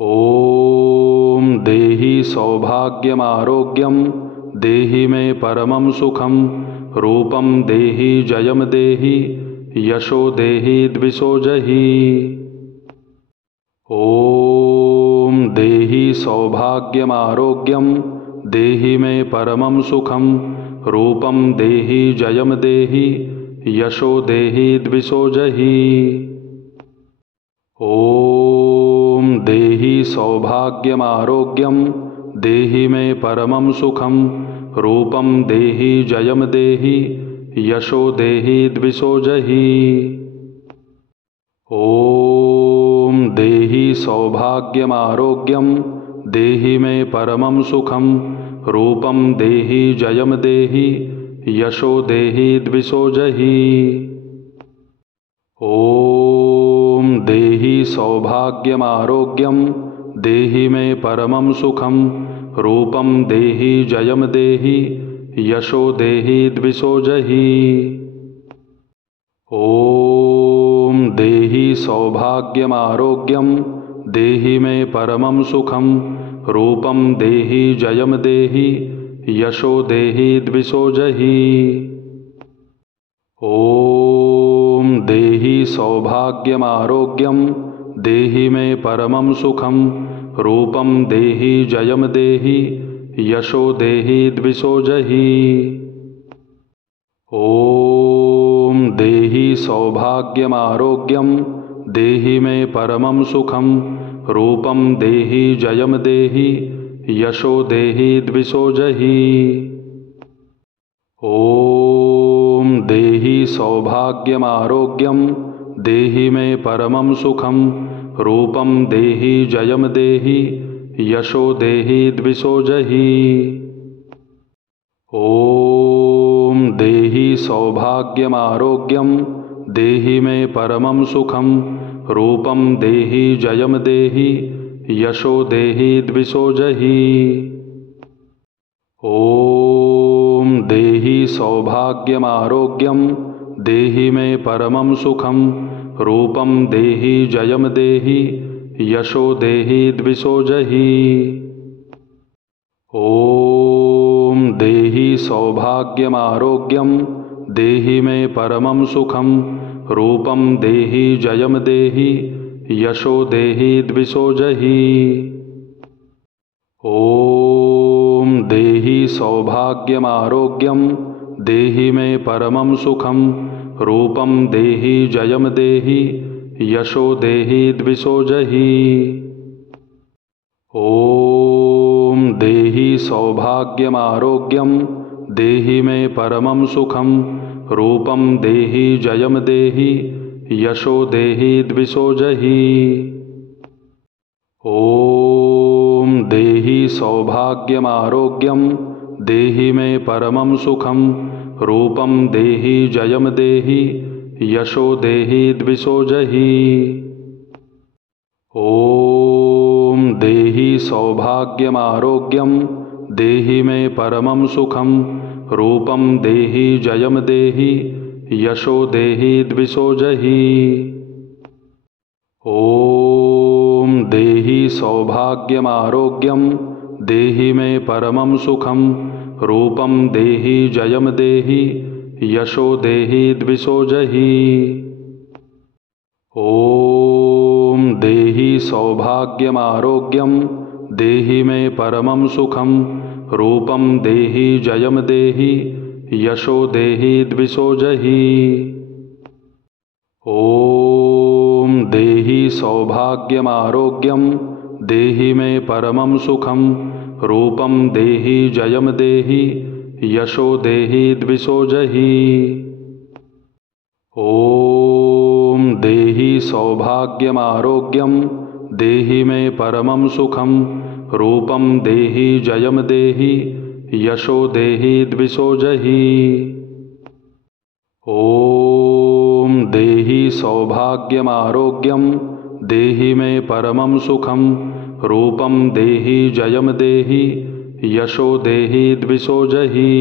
ॐ देहि सौभाग्यमारोग्यं देहि मे परमं सुखं रूपं देहि जयं देहि यशो देहि द्विषो जहि। ॐ देहि सौभाग्यमारोग्यं देहि मे परमं सुखं रूपं देहि जयं देहि यशो देहि द्विषो जहि। ॐ देहि सौभाग्यमारोग्यं देहि मे परमं सुखं रूपं देहि जयं देहि यशो देहि द्विषो जहि। ॐ देहि सौभाग्यमारोग्यं देहि मे परमं सुखं रूपं देहि जयं देहि यशो देहि द्विषो जहि। ॐ देहि सौभाग्यमारोग्यं देहि मे परमं सुखं रूपं देहि जयं देहि यशो देहि द्विषो जहि। ॐ देहि सौभाग्यमारोग्यं देहि मे परमं सुखं रूपं देहि जयं देहि यशो देहि द्विषो जहि। ॐ देहि सौभाग्यमारोग्यं देहि मे परमं सुखं रूपं देहि जयं देहि यशो देहि द्विषो जहि। ॐ देहि सौभाग्यमारोग्यं देहि मे परमं सुखं रूपं देहि जयं देहि यशो देहि द्विषो जहि। ॐ देहि सौभाग्यमारोग्यं देहि मे परमं सुखं रूपं देहि जयं देहि यशो देहि द्विषो जहि। ॐ देहि सौभाग्यमारोग्यं देहि मे परमं सुखं रूपं देहि जयं देहि यशो देहि द्विषो जहि। ॐ देहि सौभाग्यमारोग्यं देहि मे परमं सुखं रूपं देहि जयं देहि यशो देहि द्विषो जहि। ॐ देहि सौभाग्यमारोग्यं देहि मे परमं सुखं रूपं देहि जयं देहि यशो देहि द्विषो जहि। ॐ देहि सौभाग्यमारोग्यं देहि मे परमं सुखं रूपं देहि जयं देहि यशो देहि द्विषो जहि। ॐ देहि सौभाग्यमारोग्यं देहि मे परमं सुखं रूपं देहि जयं देहि यशो देहि द्विषो जहि। ॐ देहि सौभाग्यमारोग्यं देहि मे परमं सुखं रूपं देहि जयं देहि यशो देहि द्विषो जहि। ॐ देहि सौभाग्यमारोग्यं देहि मे परमं सुखं रूपं देहि जयं देहि यशो देहि द्विषो जहि। ॐ देहि सौभाग्यमारोग्यं देहि मे परमं सुखं रूपं देहि जयं देहि यशो देहि द्विषो जहि। ॐ देहि सौभाग्यमारोग्यं देहि मे परमं सुखं रूपं देहि जयं देहि यशो देहि द्विषो जहि। ॐ देहि सौभाग्यमारोग्यं देहि मे परमं सुखं रूपं देहि जयं देहि यशो देहि द्विषो जहि। ॐ देहि सौभाग्यमारोग्यं देहि मे परमं सुखं रूपं देहि जयं देहि यशो देहि द्विषो जहि। ॐ देहि सौभाग्यमारोग्यं देहि मे परमं सुखं रूपं देहि जयं देहि यशो देहि द्विषो जहि।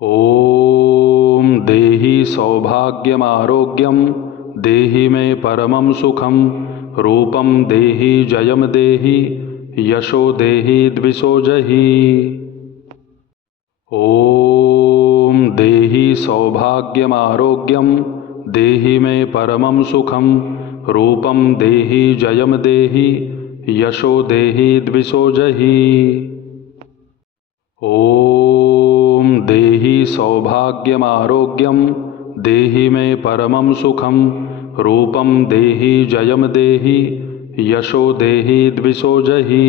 ॐ देहि सौभाग्यमारोग्यं देहि मे परमं सुखं रूपं देहि जयं देहि यशो देहि द्विषो जहि। ॐ देहि सौभाग्यमारोग्यं देहि मे परमं सुखं रूपं देहि जयं देहि यशो देहि द्विषो जहि। ॐ देहि सौभाग्यमारोग्यं देहि मे परमं सुखं रूपं देहि जयं देहि यशो देहि द्विषो जहि।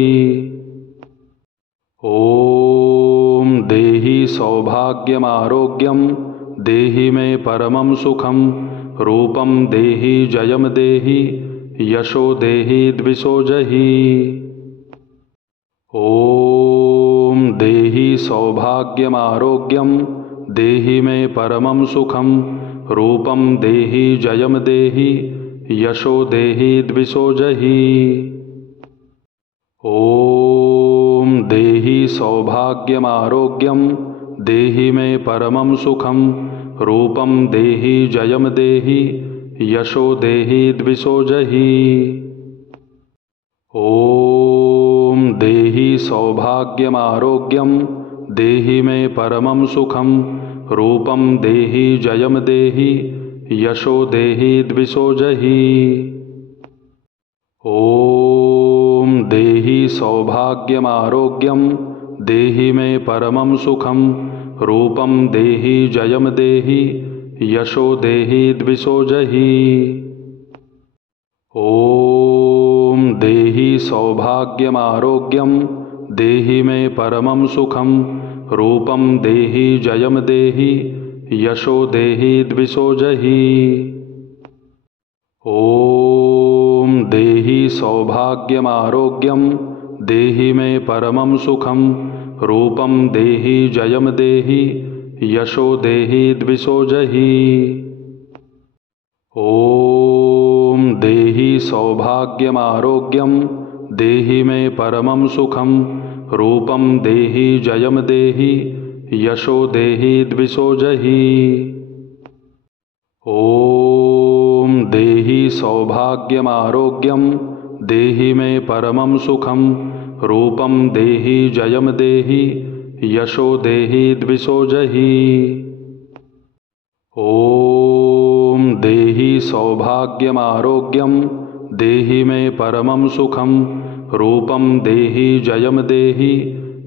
ॐ देहि सौभाग्यमारोग्यं देहि मे परमं सुखं रूपं देहि जयं देहि यशो देहि द्विषो जहि। ॐ देहि सौभाग्यमारोग्यं देहि मे परमं सुखं रूपं देहि जयं देहि यशो देहि द्विषो जहि। ॐ देहि सौभाग्यमारोग्यं देहि मे परमं सुखं रूपं देहि जयं देहि यशो देहि द्विषो जहि। ॐ देहि सौभाग्यमारोग्यं देहि मे परमं सुखं रूपं देहि जयं देहि यशो देहि द्विषो जहि। ॐ देहि सौभाग्यमारोग्यं देहि मे परमं सुखं रूपं देहि जयं देहि यशो देहि द्विषो जहि। ॐ देहि सौभाग्यमारोग्यं देहि मे परमं सुखं रूपं देहि जयं देहि यशो देहि द्विषो जहि। ॐ देहि सौभाग्यमारोग्यं देहि मे परमं सुखं रूपं देहि जयं देहि यशो देहि द्विषो जहि। ॐ देहि सौभाग्यमारोग्यं देहि मे परमं सुखं रूपं देहि जयं देहि यशो देहि द्विषो जहि। ॐ देहि सौभाग्यमारोग्यं देहि मे परमं सुखं रूपं देहि जयं देहि यशो देहि द्विषो जहि। ॐ देहि सौभाग्यमारोग्यं देहि मे परमं सुखं रूपं देहि जयं देहि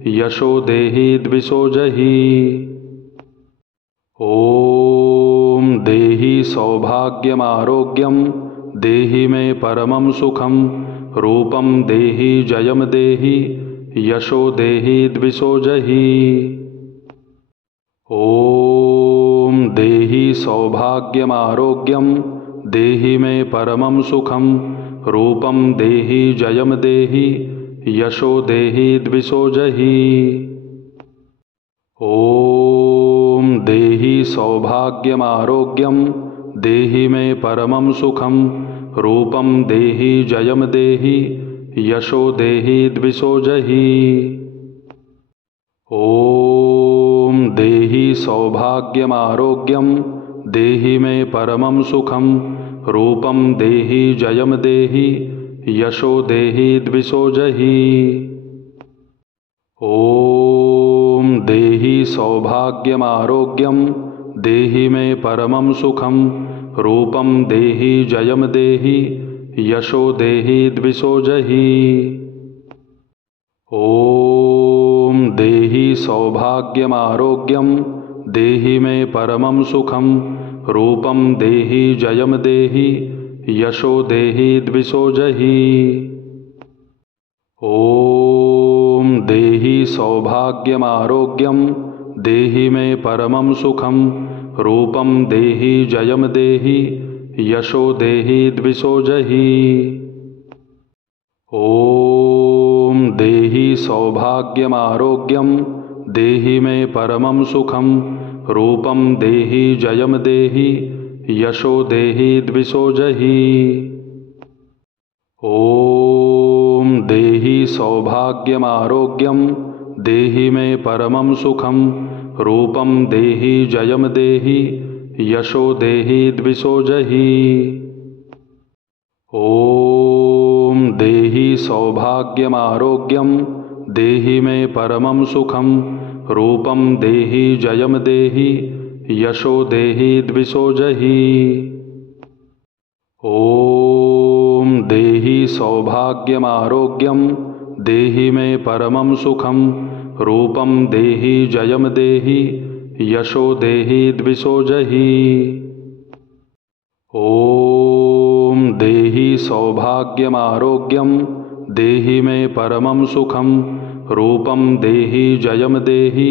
यशो देहि द्विषो जहि। ॐ देहि सौभाग्यमारोग्यं देहि मे परमं सुखं रूपं देहि जयं देहि यशो देहि द्विषो जहि। ॐ देहि सौभाग्यमारोग्यं देहि मे परमं सुखं रूपं देहि जयं देहि यशो देहि द्विषो जहि। ॐ देहि सौभाग्यमारोग्यं देहि मे परमं सुखं रूपं देहि जयं देहि यशो देहि द्विषो जहि। ॐ देहि सौभाग्यमारोग्यं देहि मे परमं सुखं रूपं देहि जयं देहि यशो देहि द्विषो जहि। ॐ देहि सौभाग्यमारोग्यं देहि मे परमं सुखं रूपं देहि जयं देहि यशो देहि द्विषो जहि। ॐ देहि सौभाग्यमारोग्यं देहि मे परमं सुखं रूपं देहि जयं देहि यशो देहि द्विषो जहि। ॐ देहि सौभाग्यमारोग्यं देहि मे परमं सुखं रूपं देहि जयं देहि यशो देहि द्विषो जहि। ॐ देहि सौभाग्यमारोग्यं देहि मे परमं सुखं रूपं देहि जयं देहि यशो देहि द्विषो जहि। ॐ देहि सौभाग्यमारोग्यं देहि मे परमं सुखं रूपं देहि जयं देहि यशो देहि द्विषो जहि। ॐ देहि सौभाग्यमारोग्यं देहि मे परमं सुखं रूपं देहि जयं देहि यशो देहि द्विषो जहि। ॐ देहि सौभाग्यमारोग्यं देहि मे परमं सुखं रूपं देहि जयं देहि यशो देहि द्विषो जहि। ॐ देहि सौभाग्यमारोग्यं देहि मे परमं सुखं रूपं देहि जयं देहि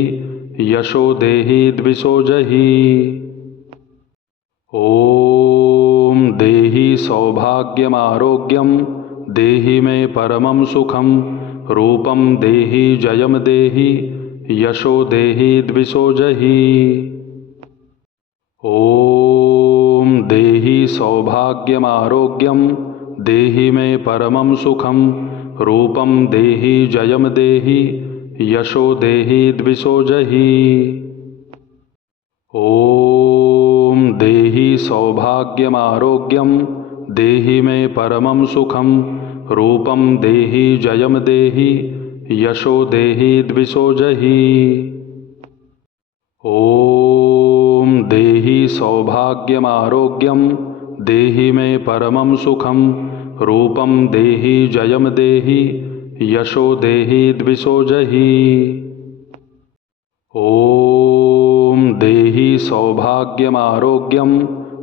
यशो देहि द्विषो जहि। ॐ देहि सौभाग्यमारोग्यं देहि मे परमं सुखं रूपं देहि जयं देहि यशो देहि द्विषो जहि। ॐ देहि सौभाग्यमारोग्यं देहि मे परमं सुखं रूपं देहि जयं देहि यशो देहि द्विषो जहि। ॐ देहि सौभाग्यमारोग्यं देहि मे परमं सुखं रूपं देहि जयं देहि यशो देहि द्विषो जहि। ॐ देहि सौभाग्यमारोग्यं देहि मे परमं सुखं रूपं देहि जयं देहि यशो देहि द्विषो जहि। ॐ देहि सौभाग्यमारोग्यं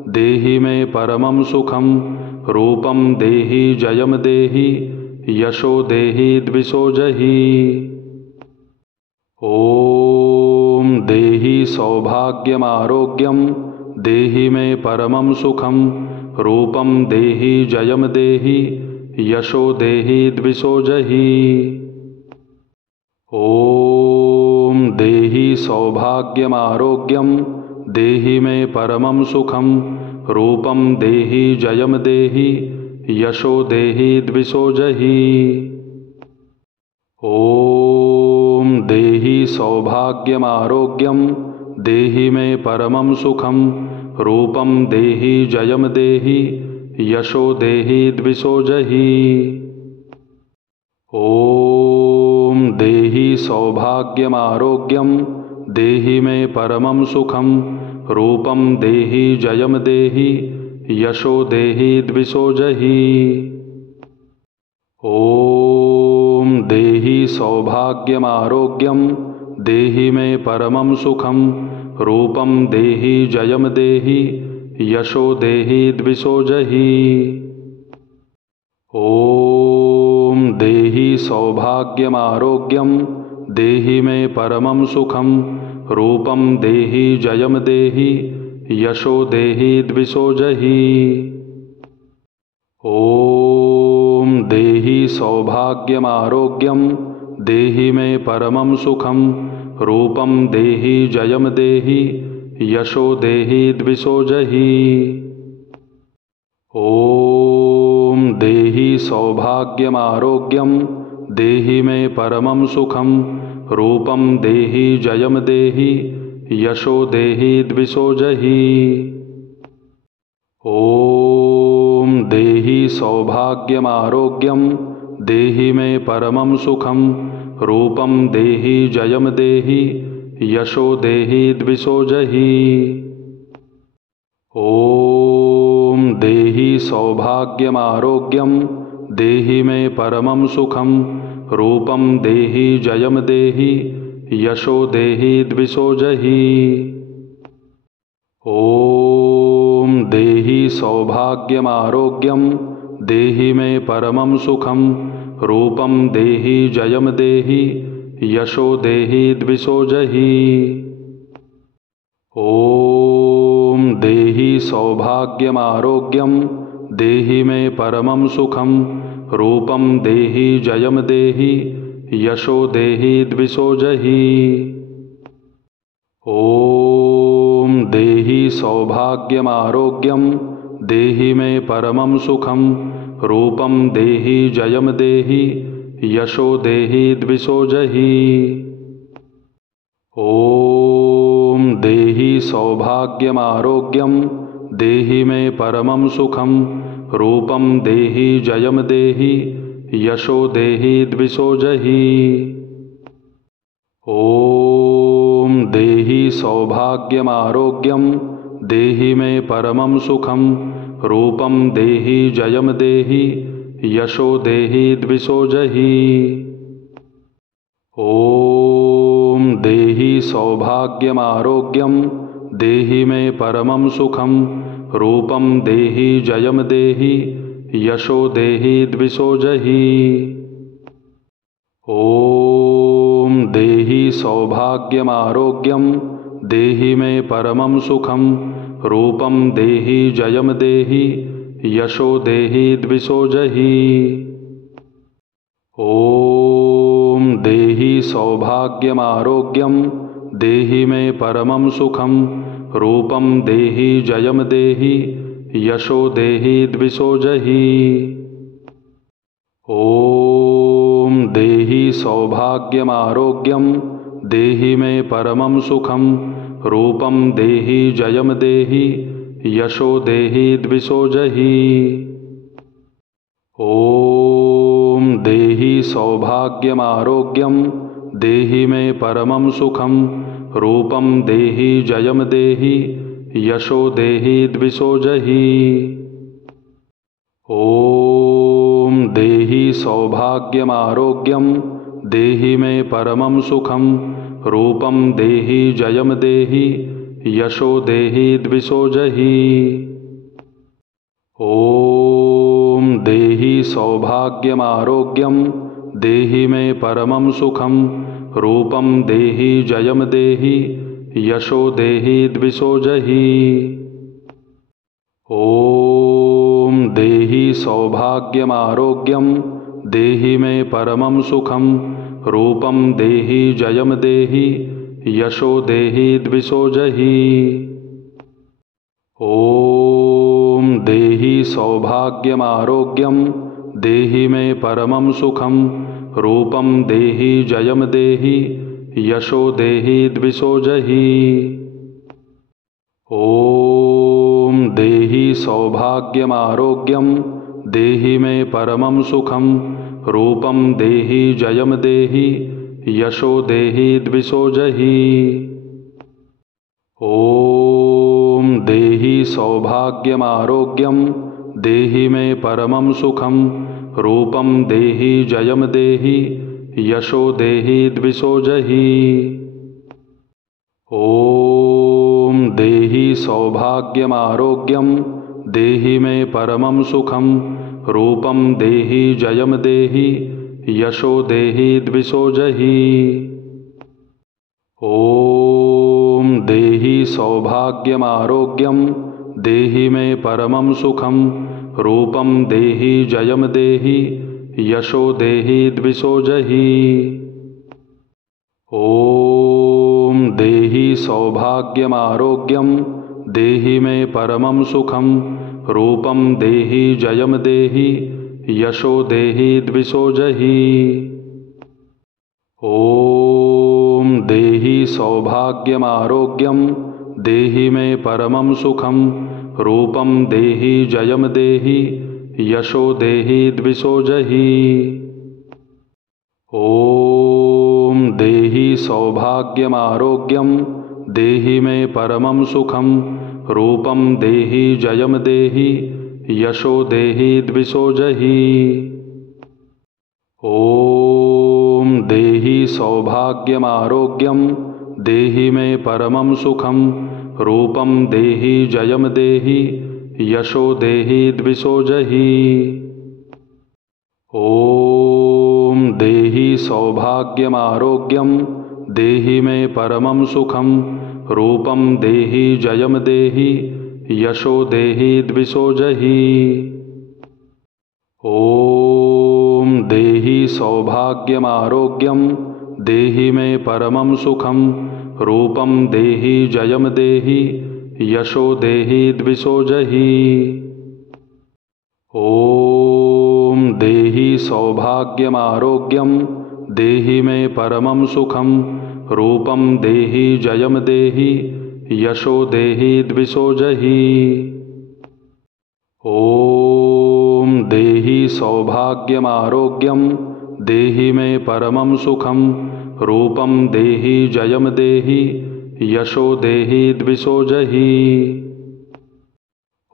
देहि मे परमं सुखं रूपं देहि जयं देहि यशो देहि द्विषो जहि। ॐ देहि सौभाग्यमारोग्यं देहि मे परमं सुखं रूपं देहि जयं देहि यशो देहि द्विषो जहि। ॐ देहि सौभाग्यमारोग्यं देहि मे परमं सुखं रूपं देहि जयं देहि यशो देहि द्विषो जहि। ॐ देहि सौभाग्यमारोग्यं देहि मे परमं सुखं रूपं देहि जयं देहि यशो देहि द्विषो जहि। ॐ देहि सौभाग्यमारोग्यं देहि मे परमं सुखं रूपं देहि जयं देहि यशो देहि द्विषो जहि। ॐ देहि सौभाग्यमारोग्यं देहि मे परमं सुखं रूपं देहि जयं देहि यशो देहि द्विषो जहि। ॐ देहि सौभाग्यमारोग्यं देहि मे परमं सुखं रूपं देहि जयं देहि यशो देहि द्विषो जहि। ॐ देहि सौभाग्यमारोग्यं देहि मे परमं सुखं रूपं देहि जयं देहि यशो देहि द्विषो जहि। ॐ देहि सौभाग्यमारोग्यं देहि मे परमं सुखं रूपं देहि जयं देहि यशो देहि द्विषो जहि। ॐ देहि सौभाग्यमारोग्यं देहि मे परमं सुखं रूपं देहि जयं देहि यशो देहि द्विषो जहि। ॐ देहि सौभाग्यमारोग्यं देहि मे परमं सुखं रूपं देहि जयं देहि यशो देहि द्विषो जहि। ॐ देहि सौभाग्यमारोग्यं देहि मे परमं सुखं रूपं देहि जयं देहि यशो देहि द्विषो जहि। ॐ देहि सौभाग्यमारोग्यं देहि मे परमं सुखं रूपं देहि जयं देहि यशो देहि द्विषो जहि। ॐ देहि सौभाग्यमारोग्यं देहि मे परमं सुखं रूपं देहि जयं देहि यशो देहि द्विषो जहि। ॐ देहि सौभाग्यमारोग्यं देहि मे परमं सुखं रूपं देहि जयं देहि यशो देहि द्विषो जहि। ॐ देहि सौभाग्यमारोग्यं देहि मे परमं सुखं रूपं देहि जयं देहि यशो देहि द्विषो जहि। ॐ देहि सौभाग्यमारोग्यं देहि मे परमं सुखं रूपं देहि जयं देहि यशो देहि द्विषो जहि। ॐ देहि सौभाग्यमारोग्यं देहि मे परमं सुखं रूपं देहि जयं देहि यशो देहि द्विषो जहि। ॐ देहि सौभाग्यमारोग्यं देहि मे परमं सुखं रूपं देहि जयं देहि यशो देहि द्विषो जहि। ॐ देहि सौभाग्यमारोग्यं देहि मे परमं सुखं रूपं देहि जयं देहि यशो देहि द्विषो जहि। ॐ देहि सौभाग्यमारोग्यं देहि मे परमं सुखं रूपं देहि जयं देहि यशो देहि द्विषो जहि। ॐ देहि सौभाग्यमारोग्यं देहि मे परमं सुखं रूपं देहि जयं देहि यशो देहि द्विषो जहि। ॐ देहि सौभाग्यमारोग्यं देहि मे परमं सुखं रूपं देहि जयं देहि यशो देहि द्विषो जहि। ॐ देहि सौभाग्यमारोग्यं देहि मे परमं सुखं रूपं देहि जयं देहि यशो देहि द्विषो जहि। ॐ देहि सौभाग्यमारोग्यं देहि मे परमं सुखं रूपं देहि जयं देहि यशो देहि द्विषो जहि। ॐ देहि सौभाग्यमारोग्यं देहि मे परमं सुखं रूपं देहि जयं देहि यशो देहि द्विषो जहि। ॐ देहि सौभाग्यमारोग्यं देहि मे परमं सुखं रूपं देहि जयं देहि यशो देहि द्विषो जहि। ॐ देहि सौभाग्यमारोग्यं देहि मे परमं सुखं रूपं देहि जयं देहि यशो देहि द्विषो जहि। ॐ देहि सौभाग्यमारोग्यं देहि मे परमं सुखं रूपं देहि जयं देहि यशो देहि द्विषो जहि। ॐ देहि सौभाग्यमारोग्यं देहि मे परमं सुखं रूपं देहि जयं देहि यशो देहि द्विषो जहि। ॐ देहि सौभाग्यमारोग्यं देहि मे परमं सुखं रूपं देहि जयं देहि यशो देहि द्विषो जहि। ॐ देहि सौभाग्यमारोग्यं देहि मे परमं सुखं रूपं देहि जयं देहि यशो देहि द्विषो जहि। ॐ देहि सौभाग्यमारोग्यं देहि मे परमं सुखं रूपं देहि जयं देहि यशो देहि द्विषो जहि। ॐ देहि सौभाग्यमारोग्यं देहि मे परमं सुखं रूपं देहि जयं देहि यशो देहि द्विषो जहि। ॐ देहि सौभाग्यमारोग्यं देहि मे परमं सुखं रूपं देहि जयं देहि यशो देहि द्विषो जहि। ॐ देहि सौभाग्यमारोग्यं देहि मे परमं सुखं रूपं देहि जयं देहि यशो देहि द्विषो जहि। ॐ देहि सौभाग्यमारोग्यं देहि मे परमं सुखं रूपं देहि जयं देहि यशो देहि द्विषो जहि।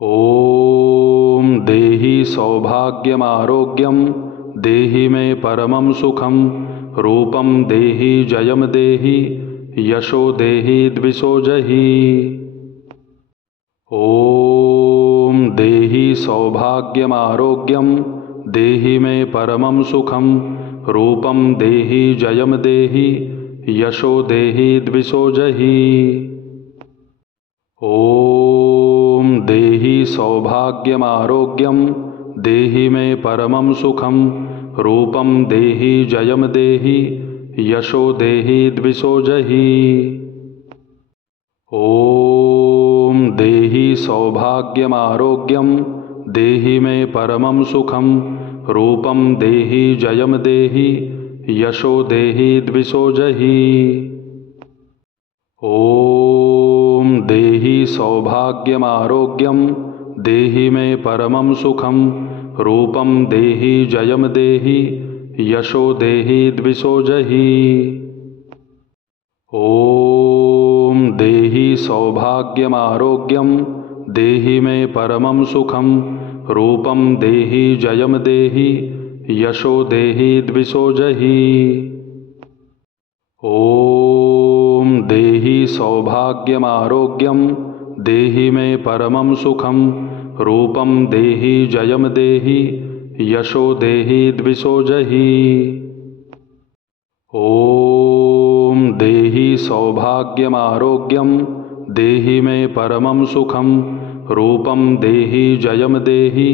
ॐ देहि सौभाग्यमारोग्यं देहि मे परमं सुखं रूपं देहि जयं देहि यशो देहि द्विषो जहि। ॐ देहि सौभाग्यमारोग्यं देहि मे परमं सुखं रूपं देहि जयं देहि यशो देहि द्विषो जहि। ॐ देहि सौभाग्यमारोग्यं देहि मे परमं सुखं रूपं देहि जयं देहि यशो देहि द्विषो जहि। ॐ देहि सौभाग्यमारोग्यं देहि मे परमं सुखं रूपं देहि जयं देहि यशो देहि द्विषो जहि। ॐ देहि सौभाग्यमारोग्यं देहि मे परमं सुखं रूपं देहि जयं देहि यशो देहि द्विषो जहि। ॐ देहि सौभाग्यमारोग्यं देहि मे परमं सुखं रूपं देहि जयं देहि यशो देहि द्विषो जहि। ॐ देहि सौभाग्यमारोग्यं देहि मे परमं सुखं रूपं देहि जयं देहि यशो देहि द्विषो जहि। ॐ देहि सौभाग्यमारोग्यं देहि मे परमं सुखं रूपं देहि जयं देहि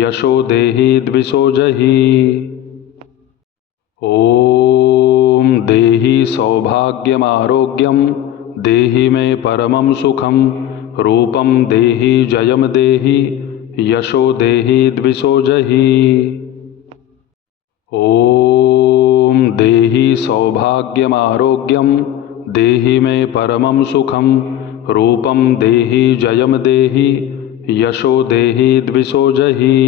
यशो देहि द्विषो जहि। ॐ देहि सौभाग्यमारोग्यं देहि मे परमं सुखं रूपं देहि जयं देहि यशो देहि द्विषो जहि। ॐ देहि सौभाग्यमारोग्यं देहि मे परमं सुखं रूपं देहि जयं देहि यशो देहि द्विषो जहि।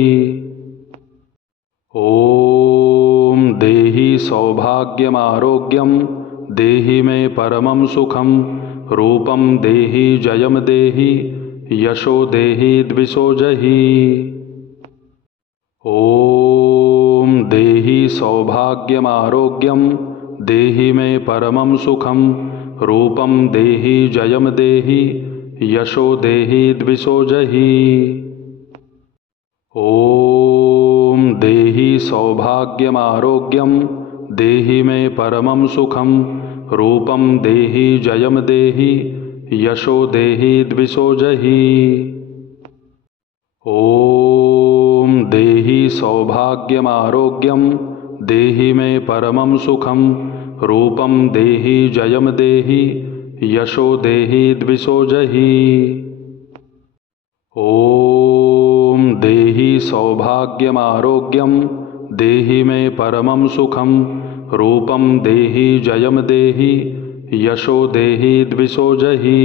ॐ देहि सौभाग्यमारोग्यं देहि मे परमं सुखं रूपं देहि जयं देहि यशो देहि द्विषो जहि। ॐ देहि सौभाग्यमारोग्यं देहि मे परमं सुखं रूपं देहि जयं देहि यशो देहि द्विषो जहि। ॐ देहि सौभाग्यमारोग्यं देहि मे परमं सुखं रूपं देहि जयं देहि यशो देहि द्विषो जहि। ॐ देहि सौभाग्यमारोग्यं देहि मे परमं सुखं रूपं देहि जयं देहि यशो देहि द्विषो जहि। ॐ देहि सौभाग्यमारोग्यं देहि मे परमं सुखं रूपं देहि जयं देहि यशो देहि द्विषो जहि।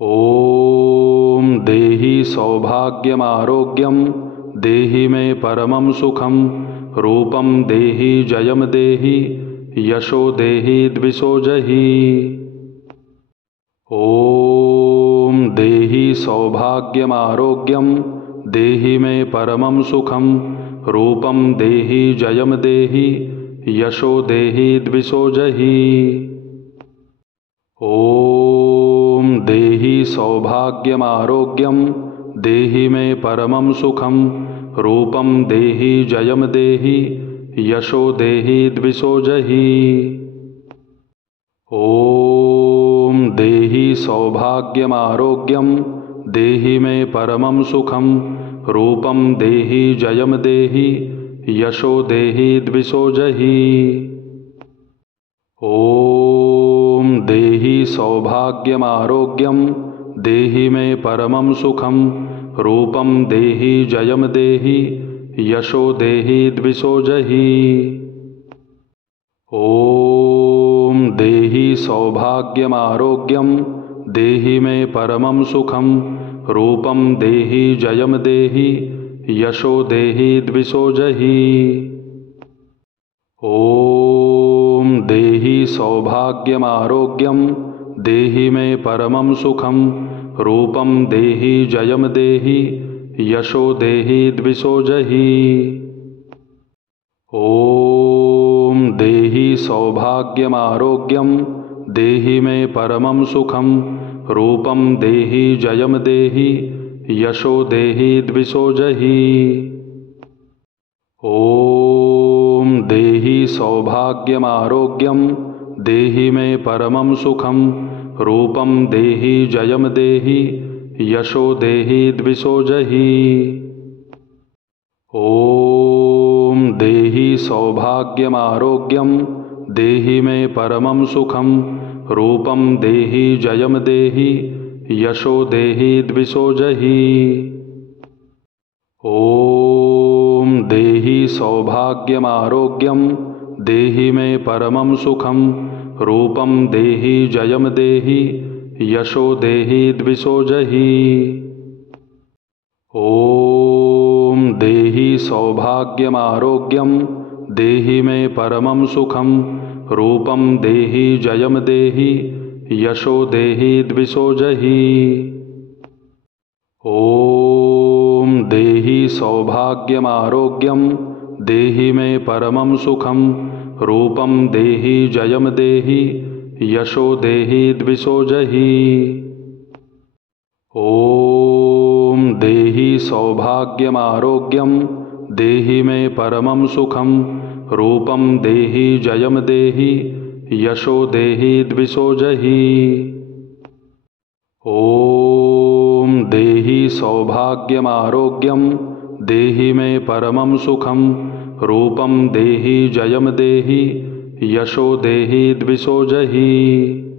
ॐ देहि सौभाग्यमारोग्यं देहि मे परमं सुखं रूपं देहि जयं देहि यशो देहि द्विषो जहि। ॐ देहि सौभाग्यमारोग्यं देहि मे परमं सुखं रूपं देहि जयं देहि यशो देहि द्विषो जहि। ॐ देहि सौभाग्यमारोग्यं देहि मे परमं सुखं रूपं देहि जयं देहि यशो देहि द्विषो जहि। ॐ देहि सौभाग्यमारोग्यं देहि मे परमं सुखं रूपं देहि जयं देहि यशो देहि द्विषो जहि। ॐ देहि सौभाग्यमारोग्यं देहि मे परमं सुखं रूपं देहि जयं देहि यशो देहि द्विषो जहि। ॐ देहि सौभाग्यमारोग्यं देहि मे परमं सुखं रूपं देहि जयं देहि यशो देहि द्विषो जहि। ॐ देहि सौभाग्यमारोग्यं देहि मे परमं सुखं रूपं देहि जयं देहि यशो देहि द्विषो जहि। ॐ देहि सौभाग्यमारोग्यं देहि मे परमं सुखं रूपं देहि जयं देहि यशो देहि द्विषो जहि। ॐ देहि सौभाग्यमारोग्यं देहि मे परमं सुखं रूपं देहि जयं देहि यशो देहि द्विषो जहि। ॐ देहि सौभाग्यमारोग्यं देहि मे परमं सुखं रूपं देहि जयं देहि यशो देहि द्विषो जहि। ॐ देहि सौभाग्यमारोग्यं देहि मे परमं सुखं रूपं देहि जयं देहि यशो देहि द्विषो जहि। ॐ देहि सौभाग्यमारोग्यं देहि मे परमं सुखं रूपं देहि जयं देहि यशो देहि द्विषो जहि। ॐ देहि सौभाग्यमारोग्यं देहि मे परमं सुखं रूपं देहि जयं देहि यशो देहि द्विषो जहि। ॐ देहि सौभाग्यमारोग्यं देहि मे परमं सुखं रूपं देहि जयं देहि यशो देहि द्विषो जहि। ॐ देहि सौभाग्यमारोग्यं देहि मे परमं सुखं रूपं देहि जयं देहि यशो देहि द्विषो जहि।